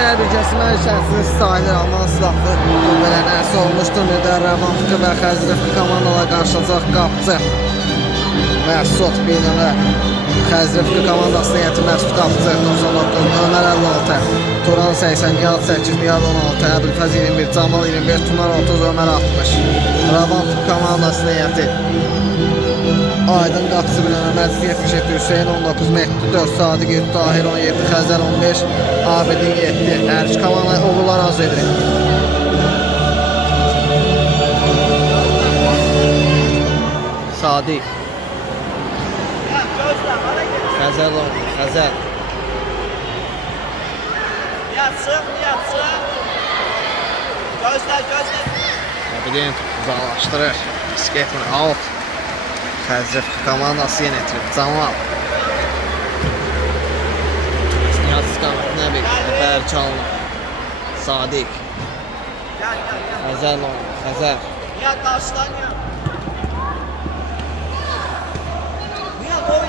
Təhlükəsiz şəxsin sahil Alman silahlı qüvvələrə olmuşdur. Rəvan Fıqı və Xəzrəfqi komandalar qarşılayacaq qapıcı Məsud Binələ. Xəzrəfqi komandasının heyəti Məsud qapıcı 99, Ömər 56, Turan 80, Nihat 8, Nihat 16, Əbülfəz 21, Camal 25, Tunar 30, Ömər 60. Rəvan Fıqı komandasının heyəti Aydın qapısı bilənə Məcid 77, Hüseyin 19, Mehdi 4, Sadiq 7, Tahir 17, Xəzər 15, Abidin 7. Hər iki komanda uğurlar arzu edir. Sadiq Xəzər 10, Xəzər Yatsın Gözlər Abidin uzaqlaşdırır. Bisikletini alt Xəzrəfqi komandası yönetir. Camal Nihat İskamət Nəbi Bər çalınır. Sadiq Xəzər 10, Xəzər Nihat qarşıdan ya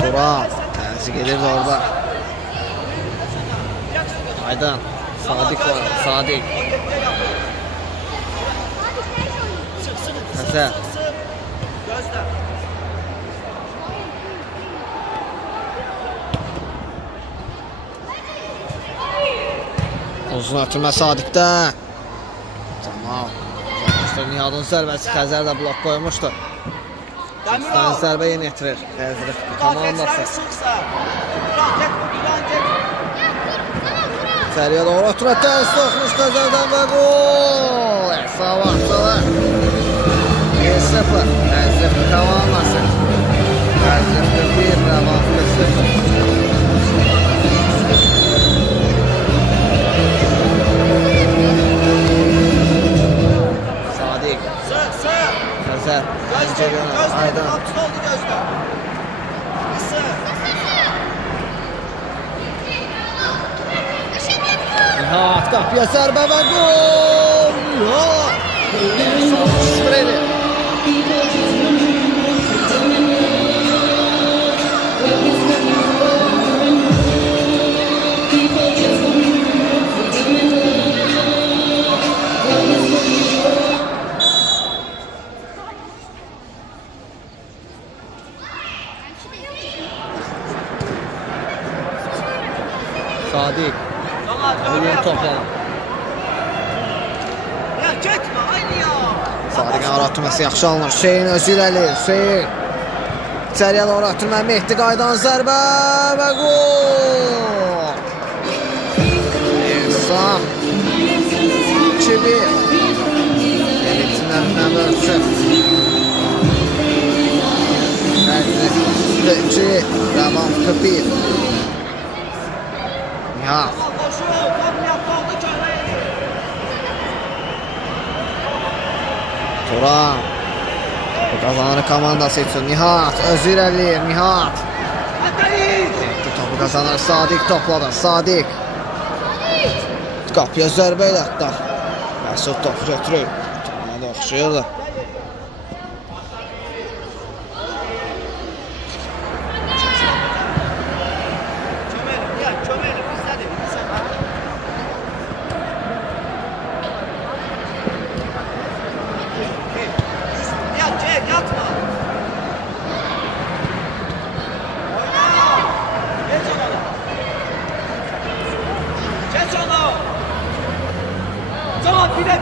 Turan təzik edir orada. Aydın Sadiq var. Sadiq Xəzər Gözlər uzun ötürmə Sadiqdən. Tamam. Nihadın zərbəsi Xəzər də blok koymuşdur. Dəmirov zərbə yeni yetirir. Xəzrəfqi komandası. İçəriyə doğru ötürətdən soxmuş Xəzərdən və gol. Əsa vaxtılar. 1-0. Xəzrəfqi komandası. Xəzrəfqi 1, Rəvan Fıqı 0. Xəzər Aydın Nihat qapıya zərbə və gol! Nihat! Spredi! Sadiq Bugün toplanır. Ya getmə, aynı ya. Sadiqin aratılması yaxşı alınır. Hüseyin özü irəli. Hüseyin İçəriyə doğru atılma. Mehdi qaydan zərbə və gol. İnsan 2-1 Elitindən ölçü 2 Rəvan Fıqı 1 Nihat Turan kazanır komandası için. Nihat özü irəliyir. Nihat topu kazanır. Sadiq topladı. Sadiq qapıya zərbə ilə hatta Məsud topu götürür. Ona da oxşayırdı.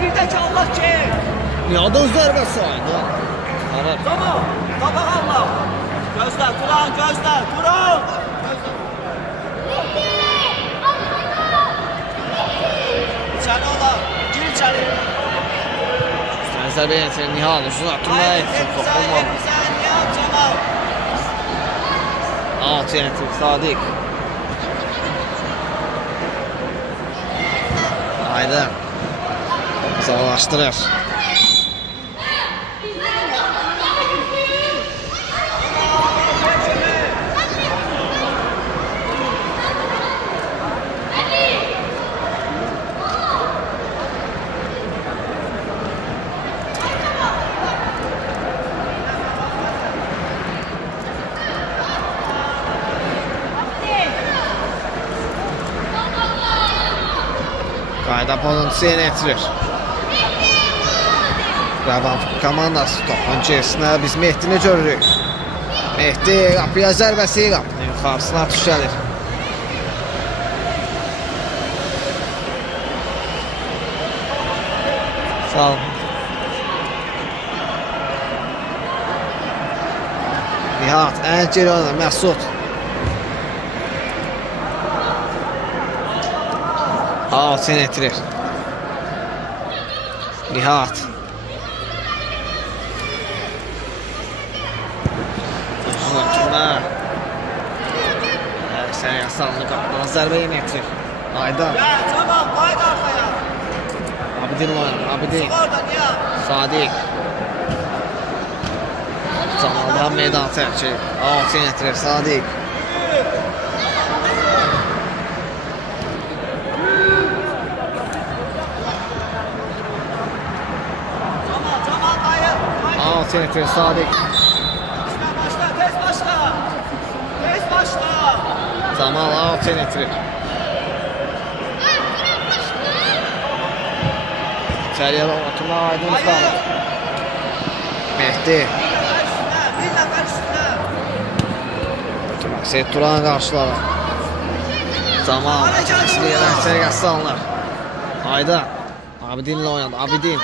Bir de Allah ki. Nihadın zərbəsi aydı. Tamam. Tabak Allah. Gözler Turan, gözler Turan. İçeri ola. Gir içeri. Sen zərbə yetirir. Nihat uzun atılmaya etsin. Toplama. Nihat Cemal. Altı yetirir. Sadiq. Aydın. Savaştırır. Qayda pozuntusu yenə etirir. Rəvan komandası topun gerisində biz Mehdini görürük. Mehdi qapıya zərbəsi qapının yuxarısına düşəlir. Sağ ol. Nihat ən geri oynadı Məsud. Sen etirir. Nihat. Sen yasalını kapıdan zərbə yenə etirir. Aydan. Ya tamam qayda arkaya. Abidin oynadı. Abidin. Çık oradan ya. Sadiq. Zamaldan meydan tercih. Sen etirir. Sadiq. Tamam dayı. Sen etirir. Sadiq. Başla tez başla. Tez başla. Zamal sen etirir. İçeriye oturma Aydın Hayır. Usta. Mehdi. Bir nefer üstüne. Seyit Turan qarşıladı. Zamal. Çəkisini yerləşsə qəssanlar. Ayda. Abidinlə oynadı. Abidin.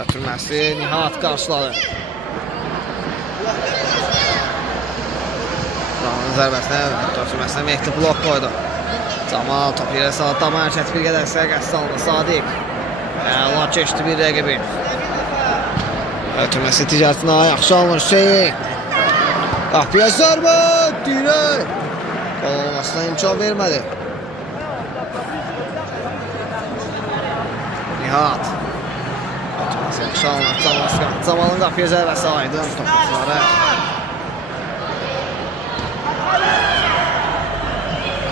Ötürməsi Nihat qarşıladı. Turanın zərbəsinə ötürməsinə Mehdi blok qoydu. Zamal top yerə saldı. Dama hərəkəti bir qədər səyə qəssanlı. Sadiq. Əla keçdi bir rəqibi. Ötürməsi ticarətinə yaxşı alınır Hüseyin. Qapıya zərbə, dirək. Qol olmasına imkan vermədi. Nihat. Ötürməsi yaxşı alınır. Zamalın qapıya zərbəsi Aydın topçuları.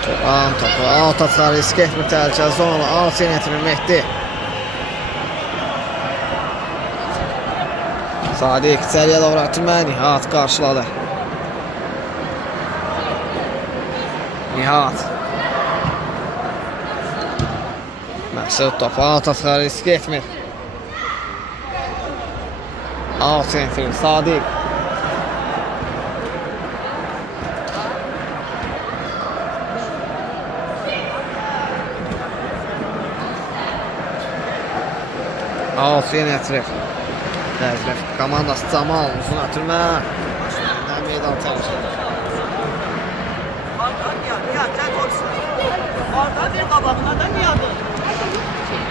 Turan topu, alt atları risk etmir təhlükə zonu. Sen etirir Mehdi. Sadiq içəriyə doğru atılmaya Nihat qarşıladı. Nihat. Məsud topu alt atları risk etmir. Sen etirir Sadiq. Sen etirir. Təzrəf komandası Camal uzun ötürmə. Nə meydan çalışır. Ardan Nihat sen koçsun. Ardan bir qabağına da Nihat'ı.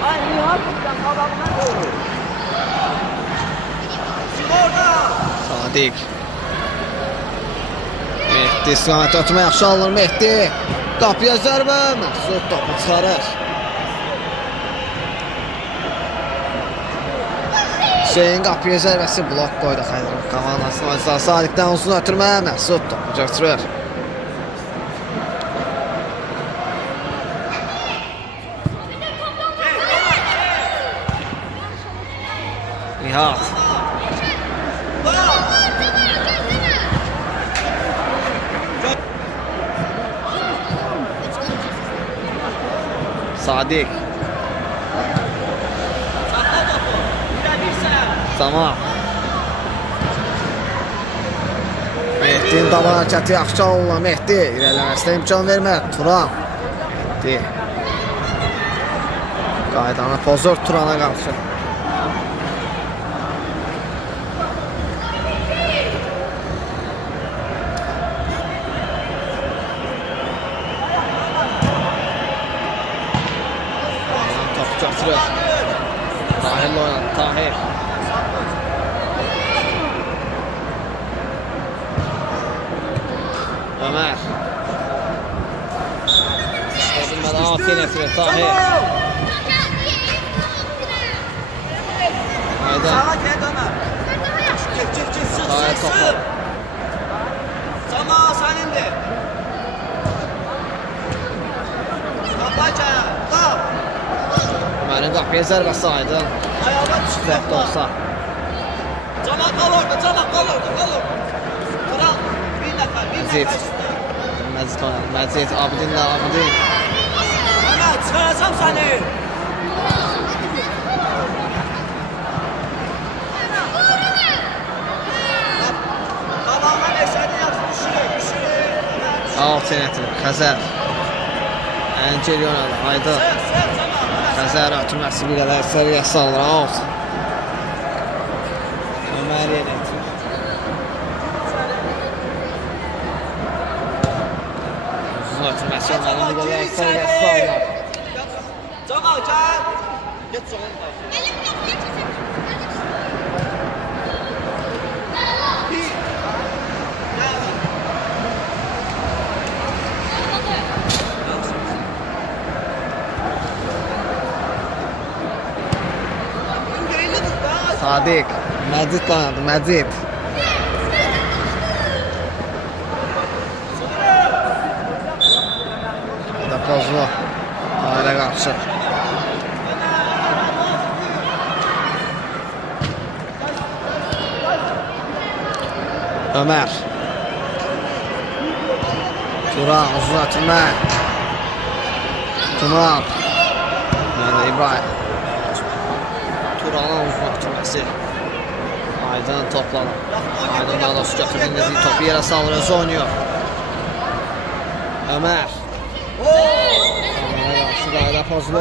Ay Nihat buradan qabağına doğru. Çık orada. Sadiq. Mehdi istiqamət ötürmə yaxşı alınır Mehdi. Qapıya zərbə. Məsud topu çıxarır. Hüseyin qapıya zərbəsi blok qoydu Xəzrəf komandasına. Sadiqdən uzun ötürmə. Məsud topu götürür. Nihat. Sadiq. Sakla topu. Birebirsen. Tamam. Mehdi'nin dava hərəkəti yaxşı olunur. Mehdi irələməsinə imkan vermə. Turan. Mehdi. Qaydanı pozur Turana qarşı. Top götürür. Tahir'le oynadı. Tahir. Ömer. Bilmeden Akin etirir. Tahir. Haydi. Sağa gel Ömer. Çık sık Tahir sık topu. sık. Zaman senindi. Kapaca. Kap. Ömer'in qapıya zərbəsi Aydın. Ayağına düştü. Səhvdə olsa. Zaman kal orada. Zaman kal orada. Kal orada. Kral. Bir nefer. Bir Zeyt. nefer üstüne. Məcid oynadı. Məcid Abidinlə Abidin. Ömer çıkaracağım seni. Xəzər. Əncel yönədir. Aydın. Xəzər ötürməsi bir qədər seriyə salır. Out. Ömər yenədir. Uzun ötürməsi Ömər'in bir qədər seriyə salır. Camal gel. Geç soğuk. Sadiq. Məcid oynadı. Məcid. Da pozlu. Ailə qarşı. Ömer. Turan uzun atılma. Turan. Yani İbrahim. Turan'ın uzun atılması. Aydın topladı. Aydın daha da sıcak tutun. Topu yere salır. Özü oynuyor. Ömer. Ömer'e karşı da Ayda pozlu.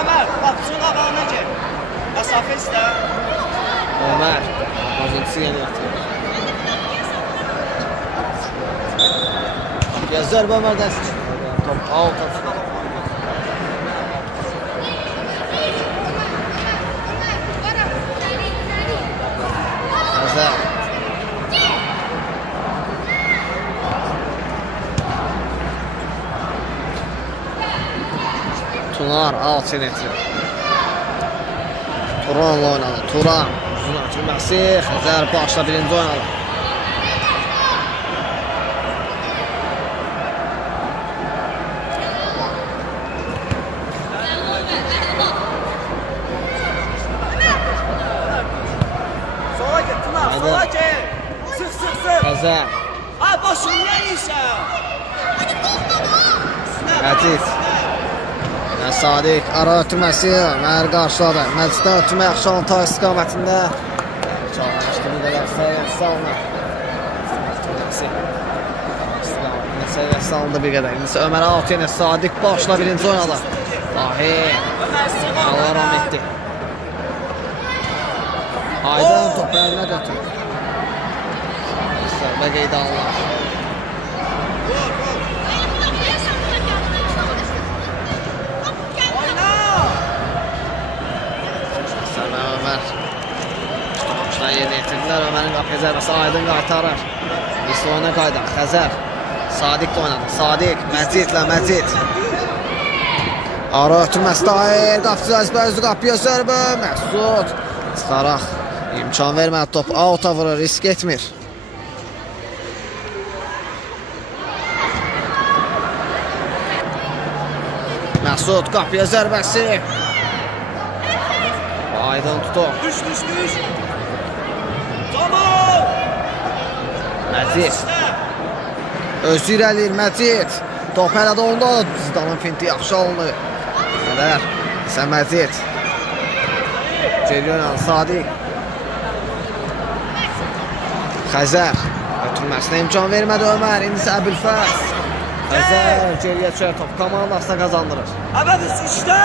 Ömer, bak şu qabağına gel. Mesafe iste. Ömer. Arjantinsi yeni yaptı. Gözler bu Ömer'den sıçır. Top out of. Güzel. Tunar alt senetri. Turan'la oynadı. Turan. Uzun açılması. Xəzər başla birinci oynadı. Sola git Tuna, sola gel. Sık. Xəzər. Ay başını niye yiysən? Məcid. Sadiq ara ötürməsi Ömər qarşıladı. Məciddən ötürmə yaxşı anta istiqamətində. Çalmışdı bir qədər səviyyəsi salınır. Səviyyəsi salındı bir qədər. İndi Ömər alt yenə Sadiq başla birinci oynadı. Dahi. Allah ram etdi. Aydın topu əlinə götür. Sərbə qeydə alınır. Yeni yetirdiler. Ömer'in qapıya zərbəsi Aydın qaytarır. İsli oyuna qayda. Xəzər. Sadiq da oynadı. Sadiq. Məcidlə Məcid. Ara ötürməsi Tahir. Qapıcı Əzbər üzü qapıya zərbə. Məsud. Çıxaraq. İmkan vermədi. Top out'a vurur. Risk etmir. Məsud qapıya zərbəsi. Aydın tutur. Düş. Camal! Məcid. Özü irəliyir Məcid. Top hələ də onda. Zidanın finti yaxşı alınır. Qədər. İsə Məcid. Geliyor Sadiq. Xəzər. Ötürməsinə imkan vermədi Ömər. İndi isə Əbülfəz. Xəzər geriyə çıxır. Top komandasına qazandırır. Əbədi sıçdı!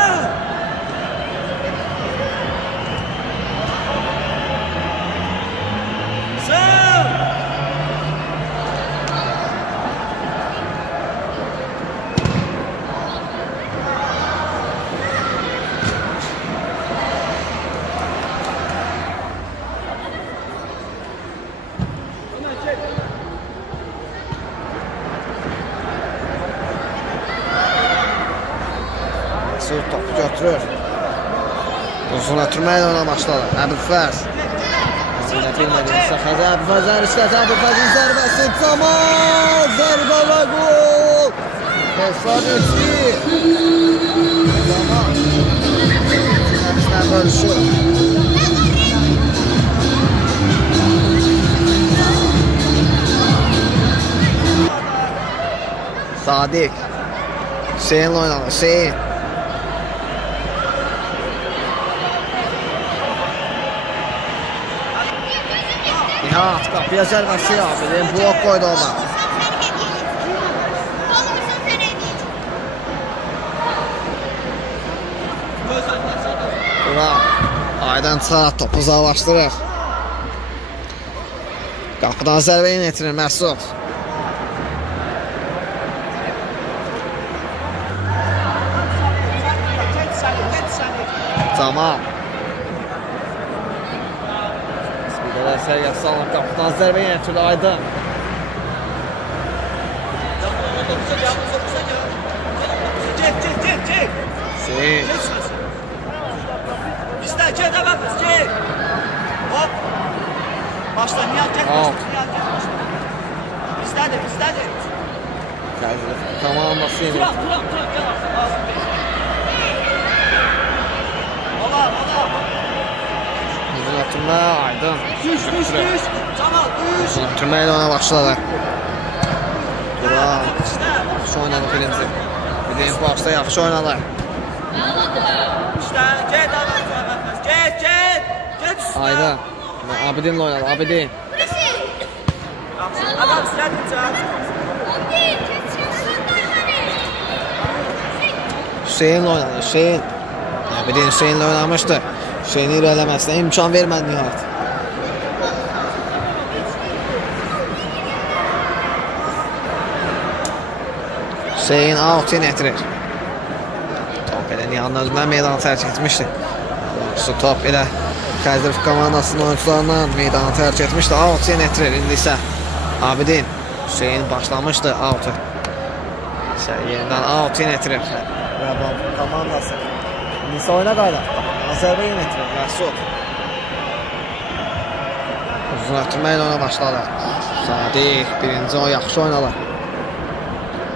Topu götürür. Uzun ötürməyə ona başladı. Əbülfəz. Yine bilmedi. Xəzər Əbülfəzdən işlədi. Əbülfəzin zərbəsi. Camal. Zərbə və gol. Tesadüfi. Camal. Nəfislə bölüşür. Sadiq. Hüseyin oynadı. Hüseyin. Nihat qapıya zərbəsi Abidin blok qoydu ona. Turan Aydan çıxaraq topu uzaqlaşdırır. Qapıdan zərbə yenə etirir Məsud. Tamam. Spiderlər sərgə salınır. Qapıdan zərbə yenə etirir Aydın. Hüseyin. Bizdə get əvəz, get. Hop. Başla, Nihat get, Nihat get. Bizdədir. Xəzrəf komandası yenə. Turan, gel artıq. Ola. Uzun atımda Aydın. Düş. Camal, düş. Uzun atımda ilə ona başladı. Turan. İşte. Yaxşı oynadı birinci. Birinci başda yaxşı oynadı. İşte, get əvəz, get. Get üstüne. Aydın. Abidinlə oynadı. Abidin. Adam istədin. Hüseyinlə oynadı. Hüseyin. Abidin Hüseyinlə oynamışdı. Hüseyinin irələməsinə imkan vermədi Nihat. Hüseyin out yenə etirir. Top elə Nihanın özündən meydanı tərk etmişdi. Su top elə Xəzrəf komandasının oyuncularından meydanı tərk etmişdi. Out yenə etirir. İndi isə Abidin. Hüseyin başlamışdı out'u. Yenidən out yenə etirir. Rabam komandası. İndi isə oyuna qayda. Zərbə yenə etirir. Məsud. Uzun ötürmə ilə ona başladı. Sadiq birinci o yaxşı oynadı.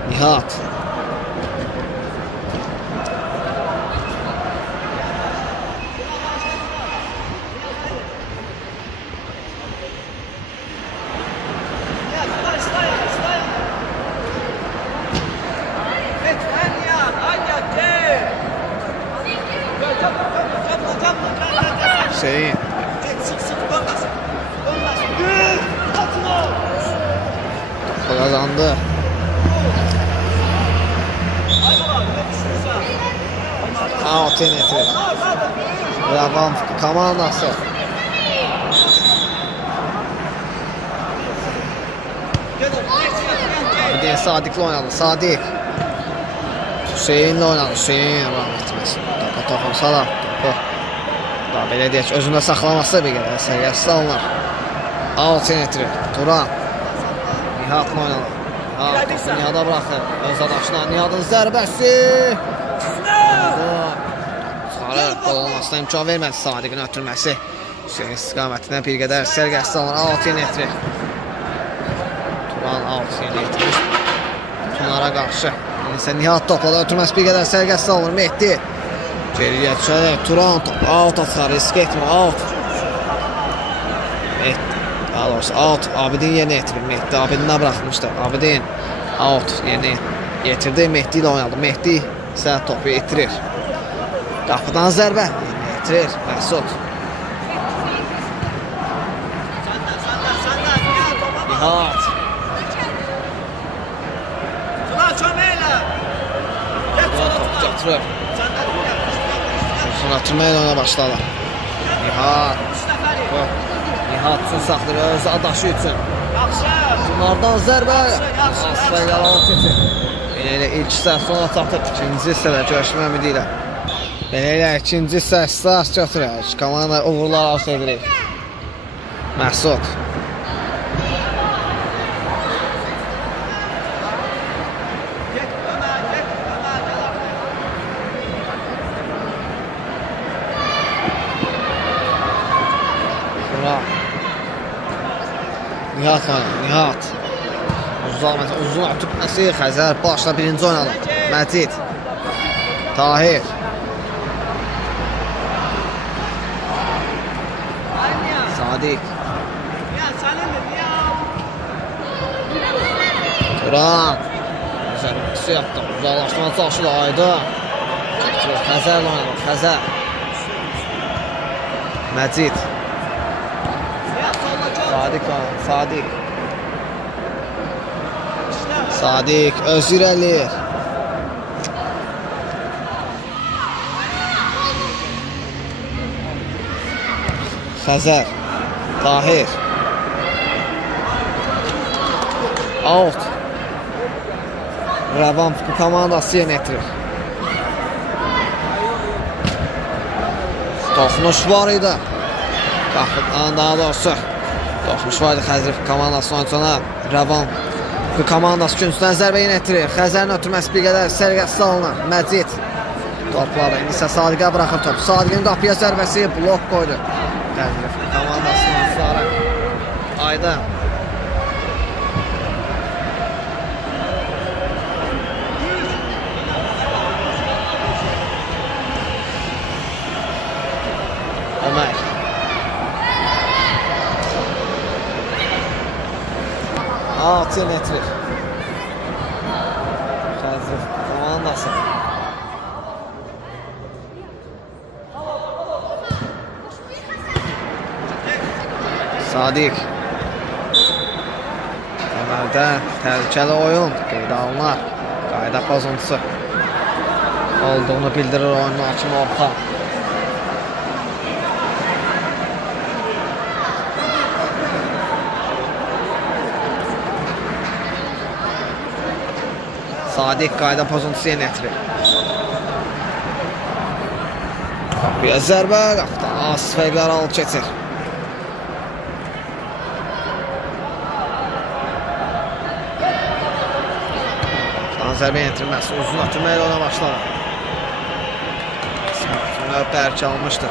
Nihat. Hüseyin. Kazandı. Out yeneti. Ravam komandası. Bir de Sadık'la oynadı. Sadık. Hüseyin'le oynadı. Hüseyin rahmetmesin. Topu Salah. Topu. Daha belə deyək, özündə saxlaması bir qədər səviyyəsi salınır. Out yenetirir. Turan. Nihat'la oynadı. Nihat topu Nihat'a bırakır. Öz adaşına Nihat'ın zərbəsi. Sarı qol olmasına imkan vermədi Sadiqin ötürməsi. Hüseyin istiqamətindən bir qədər sərgəsi salınır. Out yenetirir. Turan out yenetirir. Tunara qarşı. İnsə Nihat topladı ötürməsi bir qədər sərgəsi salınır. Mehdi. Geriyə düşərək Turan top out atar, risk etmir, out. Mehdi, daha doğrusu out, Abidin yerinə yetirir. Mehdi Abidinə bırakmışdı. Abidin out yerinə yetirdi. Mehdi ilə oynadı. Mehdi isə topu itirir. Qapıdan zərbə yerinə yetirir. Məsud. Nihat. Turan çöməklə. Get sonra Turan. Götürür. Uzun atırmayla ona başladı. Nihat. Nihat üçün saxlayır öz adaşı üçün. Bunlardan zərbə. Asla yalan keçir. Belə ilk hissə sona çatır. İkinci hissədə görüşmə ümidi ilə. Belə ikinci hissə start götürür. Komanda uğurlar arzu edilir. Məsud. Nihat oynadı. Nihat. Uzun ötürməsi Xəzər başla birinci oynadı. Məcid. Tahir. Sadiq. Turan. Zərbəsi yaptı. Uzaqlaşdırma çalışır Aydın. Xəzərlə oynadı. Xəzər. Məcid. Sadiq var. Sadiq öz irəliyir. Xəzər. Tahir. Out. Rəvan komandası yenə itirir. Toxunuş var idi. Daha doğrusu toxunuş var idi Xəzər komandasının oyunçuna. Rəvan komandası üçüncüdən zərbə yenə itirir. Xəzərin ötürməsi bir qədər sərgəsiz alınır. Məcid topları indi isə Sadiqə buraxır top. Sadiqin qapıya zərbəsi blok qoydu. Xəzər komandasının oyunçuları. Aydın. Ömer. Altı metrik. Xəzər komandası. Sadiq. Ömer'də təhlükəli oyun qeydə alınır. Qayda pozuntusu olduğunu bildirir oyunun hakimi Orxan. Sadiq qayda pozuntusu yenə etirir. Qapıya zərbə, qapıdan Asfəqlər alıb keçir. Qapıdan zərbə yetirilməsi uzun ötürməklə ona başladı. Ötürmə bərk alınmışdı.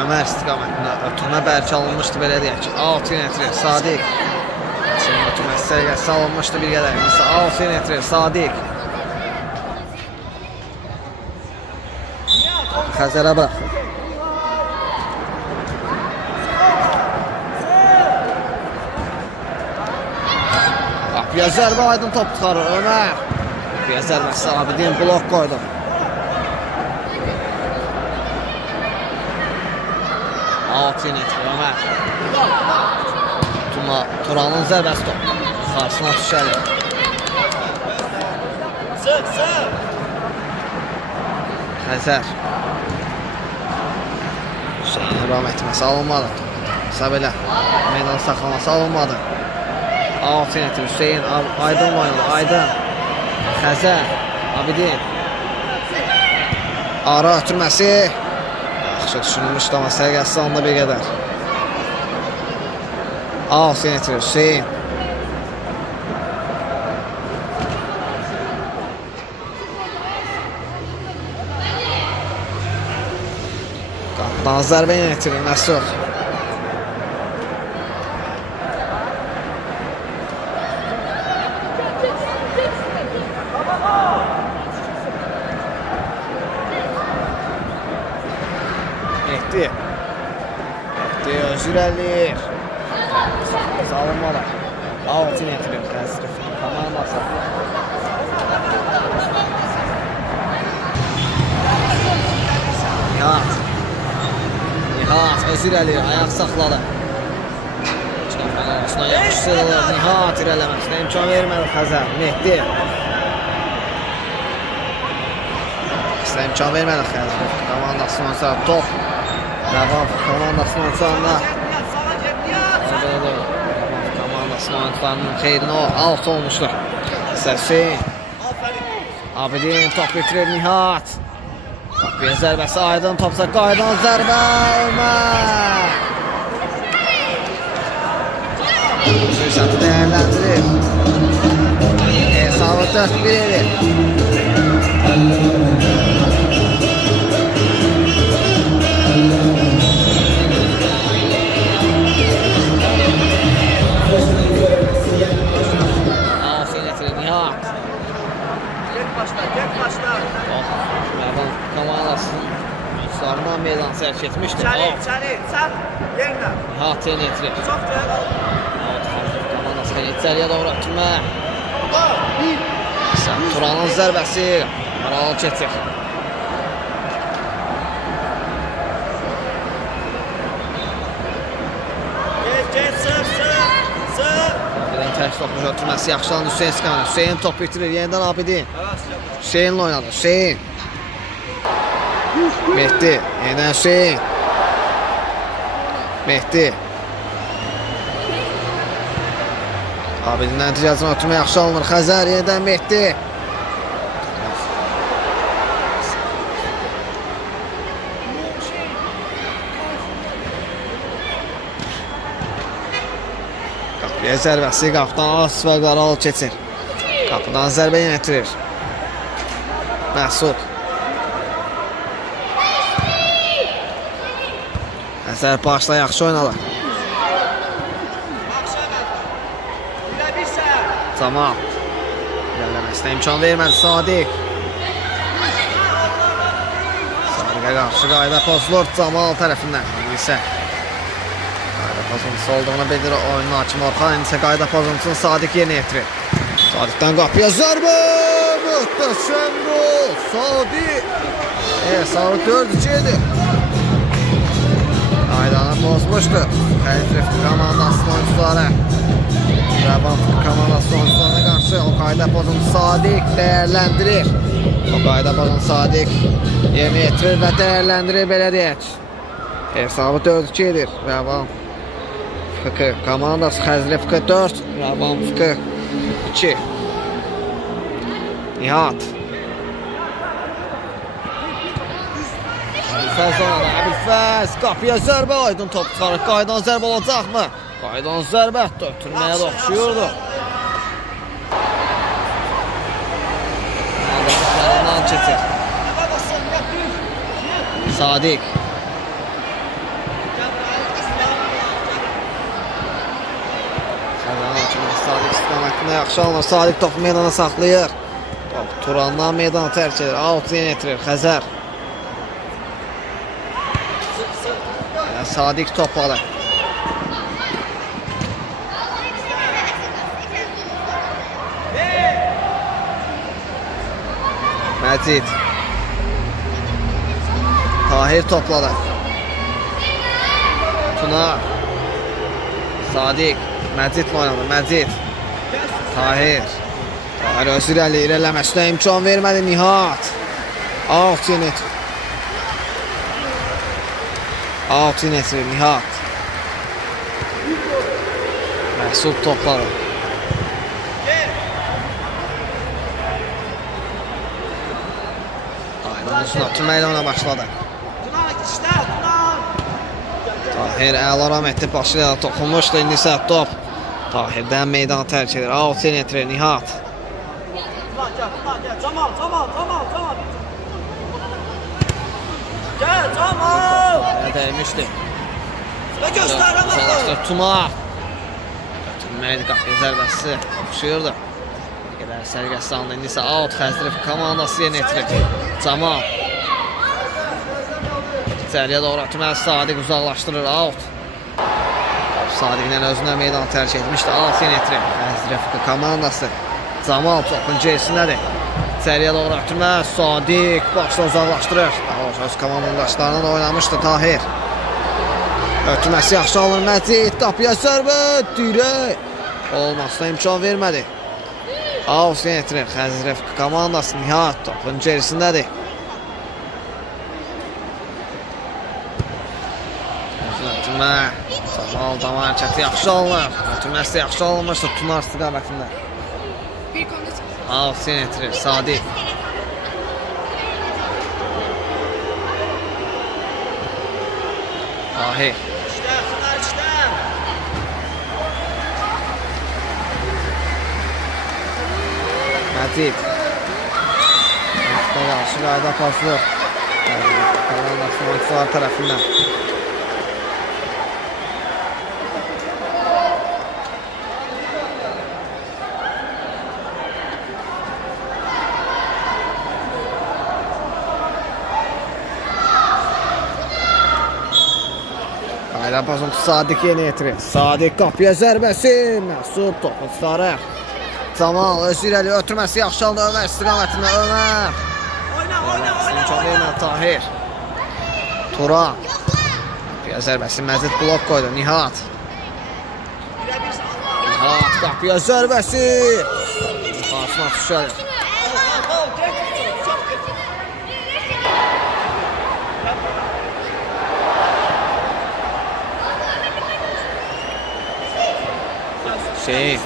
Ömər istiqamətində ötürmə bərk alınmışdı, belə deyək ki. Alt yenə etirir, Sadiq. Ötürməsi sərgəsi alınmışdı bir qədər. Alt yenə etirir, Sadiq. Xəzərə bıraxır. Qapıya zərbə, Aydın top çıxarır, Ömər. Qapıya zərbəsi, Abidin blok qoydu. Alt yenə etirir, Ömər. Turanın zərbəsi top. Qarşısına düşəlir. Xəzər. Hüseyin ram etməsi alınmadı. Sabələ meydan saxlaması alınmadı. Altı yönətir Hüseyin. Aydın oynadı. Aydın. Xəzər. Abidin. Ara ötürməsi. Yaxşı düşünülmüşdü amma sərgəsi alında bir qədər. Altı yönətir Hüseyin. Qapıdan zərbə yönetilir Məsud. Mehdi öz irəliyir. Salınmalar. Altı yönetilir Xəzər komandası. Nihat öz irəliyir, ayaq saxladı. Çıxafan arasına yaxşısılır, Nihat irələməsinə imkan vermədi Xəzər. Mehdi imkan vermədi Xəzər komandasının sonra top. Rəvan komandasının oyuncularına komandasının oyuncularının xeyrinə o alt olmuşdur. Hüseyin Abidin top bitirir Nihat. Bir zərbəsi Aydın topsa qaydan zərbə Ömər. Fürsəti dəyərləndirir. Hesabı 4-1 edir. Nihat. Get başla. Rəvan komandasının oyuncularından meydan sərk etmişdir. İçəri, çat, yerlə. Nihat yenə etirir. Çox deyək. Komandasına içəriyə doğru ötürmə. Turanın zərbəsi aralı keçir. Get, sıx. Tərs topu götürməsi yaxşılandı Hüseyin istiqamətində. Hüseyin top bitirir. Yenidən Abidin. Hüseyinlə oynadı. Hüseyin. Mehdi. Yenidən Hüseyin. Mehdi. Abidin nəticəsini ötürmə yaxşı alınır. Xəzər yenidən Mehdi. Qapıya zərbəsi qapıdan As və Qaral keçir. Qapıdan zərbə yönetilir. Məsud. Xəzər başla yaxşı oynadı. Camal. İlerləməsinə imkan vermədi Sadiq. Sadiqə qarşı qayda pozulur Camal tərəfindən. İndisə qayda pozuntusu olduğunu bildirir oyunun hakimi Orxan. İndisə qayda pozuntusunu Sadiq yerinə yetirir. Sadiqdən qapıya zərbə! Möhtəşəm gol! Sadiq! Hesabı 4-2'dir. Qaydanı bozmuşdu. Xəlifrif komandasının oyuncuları. Rəvan komandasının oyuncularına qarşı o qayda pozuntusu Sadiq dəyərləndirir. O qayda pozuntusu Sadiq yerinə yetirir və dəyərləndirir belə deyək. Hesabı 4-2'dir. Rəvan FK komandası Xəzri FK 4, Rəvan FK 2. Nihat. Fəzana Əbilfəz qapıya zərbə, Aydın top çıxarır. Qaydan zərbə olacaqmı? Qaydan zərbə ötürməyə də oxşuyurdu. Adamlarından keçir. Sadiq. Sadiq istiqamətində yaxşı alınır. Sadiq topu meydana saxlayır. Top Turandan meydana tərk edir. Out yenə yetirir Xəzər. Sadiq top alır. Məcid. Tahir topladı. Tuna. Sadiq. Məcid oynadı. Məcid. Tahir. Tahir öz irəliləməsinə imkan vermədi Nihat. Out yenə yetirir. Out yenə yetirir Nihat. Məsud topladı. Aydan üstünə ötürməklə ona başladı. Tahir əlaram etdi, başı ilə toxunmuşdu. İndi isə top Tahirdən meydanı tərk edir. Out yenə yetirir Nihat. Gel Camal! Dəymişdi. Və göstər ama! Tuna. Götürməkdir qapıya zərbəsi. Oxşuyurdu. Qədər sərgəsi alındı. İndi isə out Xəzri komandası yenə yetirir. Camal. İçəriyə doğru ötürməli Sadiq uzaqlaşdırır. Out. Sadiqlə özünə meydanı tərk etmişdi. Out yenə yetirir. Xəzri komandası. Camal topun gerisindədir. İçəriyə doğru ötürməli Sadiq başla uzaqlaşdırır. Öz komandaşlarından oynamışdı Tahir. Ötürməsi yaxşı alır Məcid. Qapıya zərbə. Dirək. Olmasına imkan vermədi. Out yenə yetirir. Xəzri komandası Nihat topun gerisindədir. Ötürmə. Camal dama hərəkəti yaxşı alınır. Ötürməsi yaxşı alınmışdır Tunar istiqamətində. Out yenə yetirir Sadiq. Tahir. Məcid. Qarşı qayda paslı. Komandasının oyuncuları tərəfindən. Qayda pozuntusu Sadiq yenə yetirir. Sadiq qapıya zərbəsi. Məsud topu tutarır. Camal öz irəli ötürməsi yaxşı aldı Ömər istiqamətində. Ömər. İmkan vermədi Tahir. Turan. Qapıya zərbəsi Məcid blok qoydu. Nihat. Nihat qapıya zərbəsi. Qarşına düşər. Hüseyin.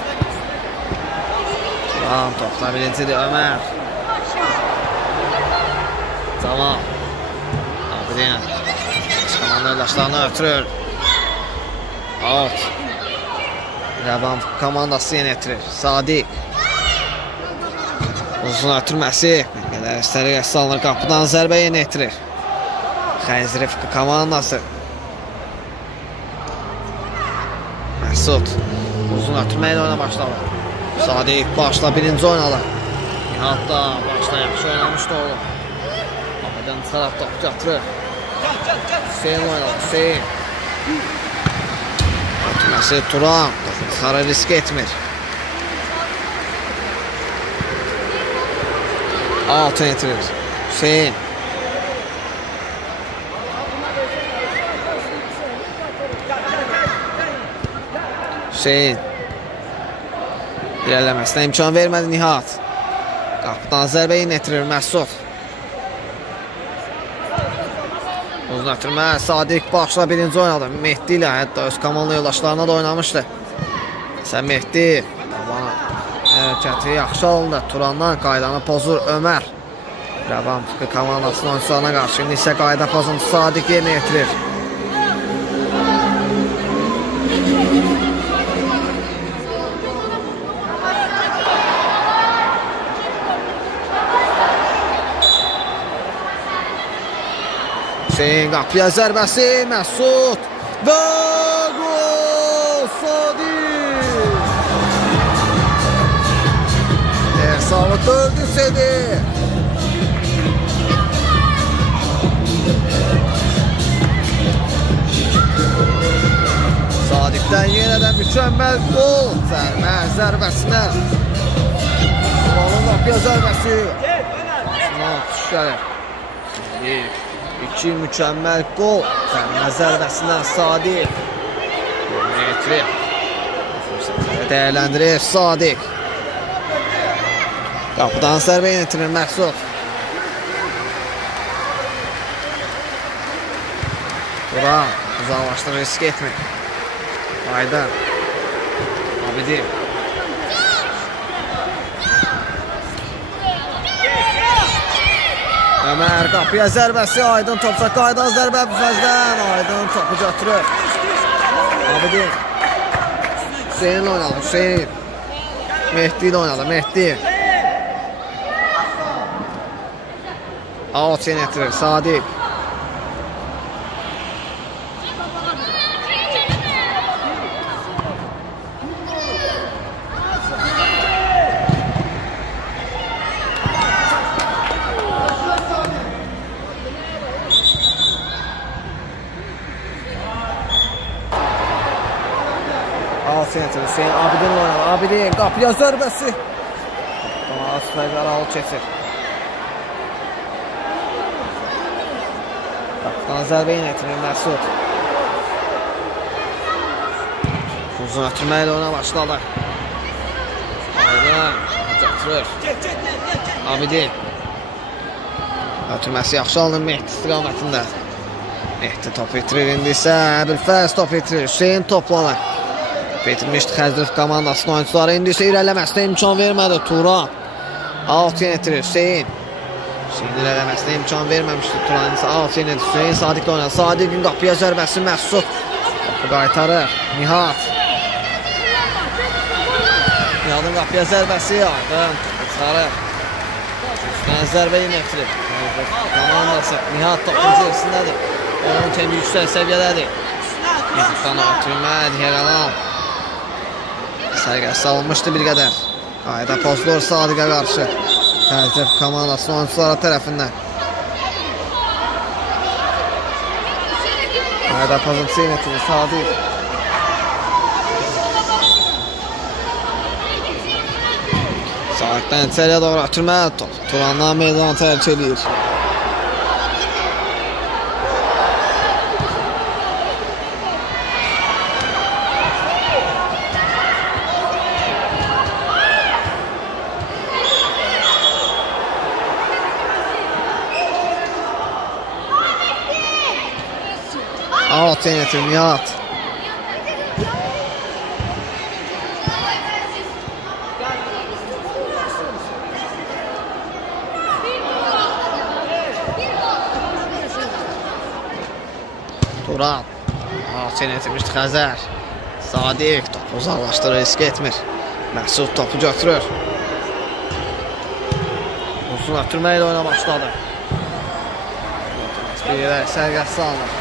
Tamam, topla birincidir Ömer. Tamam. Abidin. Çıxamanın yoldaşlarını ötürür. Out. Rəvan komandası yenə etirir. Sadiq. Uzun ötürməsi. Qədər istərik salınır. Qapıdan zərbə yenə etirir. Xəzri Rıfqı komandası. Məsud. Uzun ötürməklə oyuna başladı. Sadiq başla birinci oynadı. Nihat da başla yaxşı oynamışdı oğlum. Abidin tərəf top gətirir. Hüseyin oynadı. Hüseyin. Ötürməsi Turan. Sarı risk etmir. Altın etirir. Hüseyin. Hüseyin. İlerlemesine imkan vermedi Nihat. Qapıdan zərbə yenə etirir Məsud. Uzun ötürmə. Sadiq başla birinci oynadı. Mehdi ilə hətta öz komanlı yoldaşlarına da oynamışdı. Sən Mehdi. Hərəkəti yaxşı alındı. Turandan qaydanı pozur Ömer. Rəvan Fıqı komandasının oyuncularına qarşı. İndi isə qayda pozuntu Sadiq yerinə yetirir. Hüseyin qapıya zərbəsi. Məsud. Və gol Sadiq. Hesabı 4-3'dir. Sadiq'dən yenə də mükəmməl gol. Zərbəsinə. Turanın qapıya zərbəsi. Düşəlir. 2 mükəmməl gol. Zərbəsindən Sadiq. Metri. Dəyərləndirir Sadiq. Qapıdan zərbə yönetilir Məsud. Turan uzaqlaşdırır, risk etmir. Aydın. Abidin. Ömer qapıya zərbəsi. Aydın topsa qaydan zərbə büfəzdən. Aydın topu götürür. Abidin. Hüseyin oynadı. Hüseyin. Mehdi ilə oynadı. Mehdi. Out yönetilir Sadiq. Hüseyin Abidin oynadı. Abidin qapıya zərbəsi. Ama Asfaygar al keçir. Qapıdan zərbə yönetilir Məsud. Uzun ötürməklə oyuna başladı. Aydın götürür. Abidin. Ötürməsi yaxşı alınır Mehdi istiqamətində. Mehdi top itirir, indi isə Əbülfəz top itirir. Hüseyin toplanır. Bitirmişdi Xəzrif komandasının oyuncuları. İndi isə irələməsinə imkan vermədi Turan. Alt yönetirir Hüseyin. Hüseyin irələməsinə imkan verməmişdi Turan. Alt yönetirir Hüseyin. Sadiqlə oynadı. Sadiqin qapıya zərbəsi Məsud. Qapı qaytarır Nihat. Nihatın qapıya zərbəsi Aydın. Çıxarır. Üstünə zərbə yönetilir. Komandası Nihat topun gerisindədir. Onun temi yüksək səviyyədədir. Nihatdan ötürmədi Heralan. Sərgəsi alınmışdı bir qədər. Qayda pozulur Sadiqə qarşı. Xəzrif komandasının oyuncuları tərəfindən. Qayda pozuntusu yönetilir Sadiq. Sadiqdən içəriyə doğru ötürməli top. Turandan meydanı tərk edir. Alt yönetim Nihat. Turan. Alt yönetilmişdi Xəzər. Sadiq topu uzaqlaşdırır, risk etmir. Məsud topu götürür. Uzun ötürməklə oyuna başladı. Bir yerə sərgəsi salınır.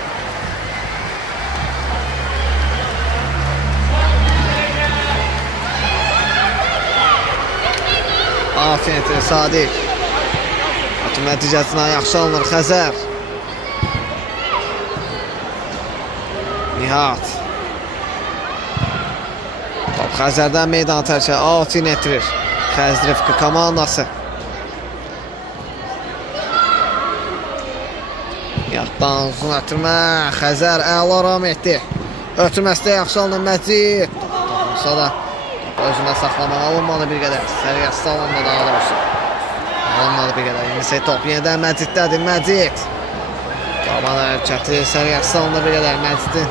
Aferin Sadiq. Atım nəticəsindən yaxşı alınır Xəzər. Nihat. Top Xəzərdən meydan tərkə Altin etirir. Xəzrifki komandası. Nihatdan uzun ötürmə. Xəzər əla ram etdi. Ötürməsi də yaxşı alınır Məcid. Olsa da özündə saxlamaq alınmadı bir qədər. Səriyyəsi salındı daha doğrusu. Alınmadı bir qədər. İndi top yenidən Məciddədir. Məcid. Qaban hərəkəti səriyyəsi salındı bir qədər. Məcidin.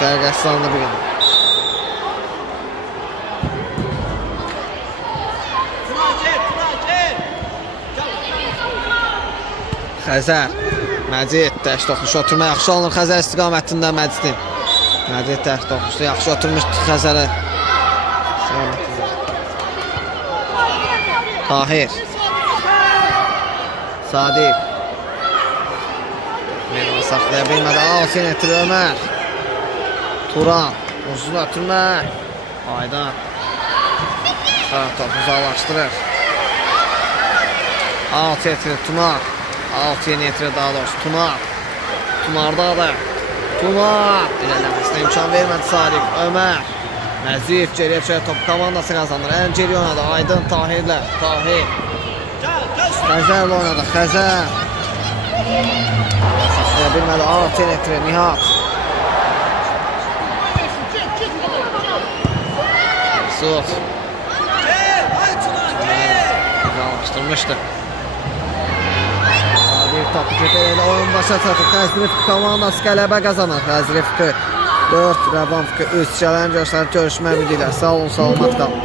Səriyyəsi salındı bir qədər. Xəzər. Məcid təş toxuş oturma yaxşı alınır Xəzər istiqamətində Məcidin. Məcid təş toxuşdu yaxşı oturmuşdu Xəzərə. Tahir. Sadiq. Meydanı saxlaya bilmədi. Alsin etir Ömər. Turan. Uzun ötürmə. Aydan. Topu uzaqlaşdırır. Alt etir Tunar. Alt yeni etirir daha doğrusu Tunar. Tunarda da. Tunar. İlerlemesine imkan vermədi Sadiq. Ömər. Məzif geriyə çıxır top komandası qazanır. Ən geri oynadı Aydın Tahirlə. Tahir. Xəzərlə oynadı Xəzər. Saxlaya bilmədi. Alt yeni etirir Nihat. Sus. Uzaqlaşdırmışdı. Bir topu kötəyə oyun başa çatır. Xəzrifki komandası qələbə qazanır. Xəzrifki 4, Rəvanfki 3 gələn görüşmək ümidi ilə. Sağ olun, salamat qalın.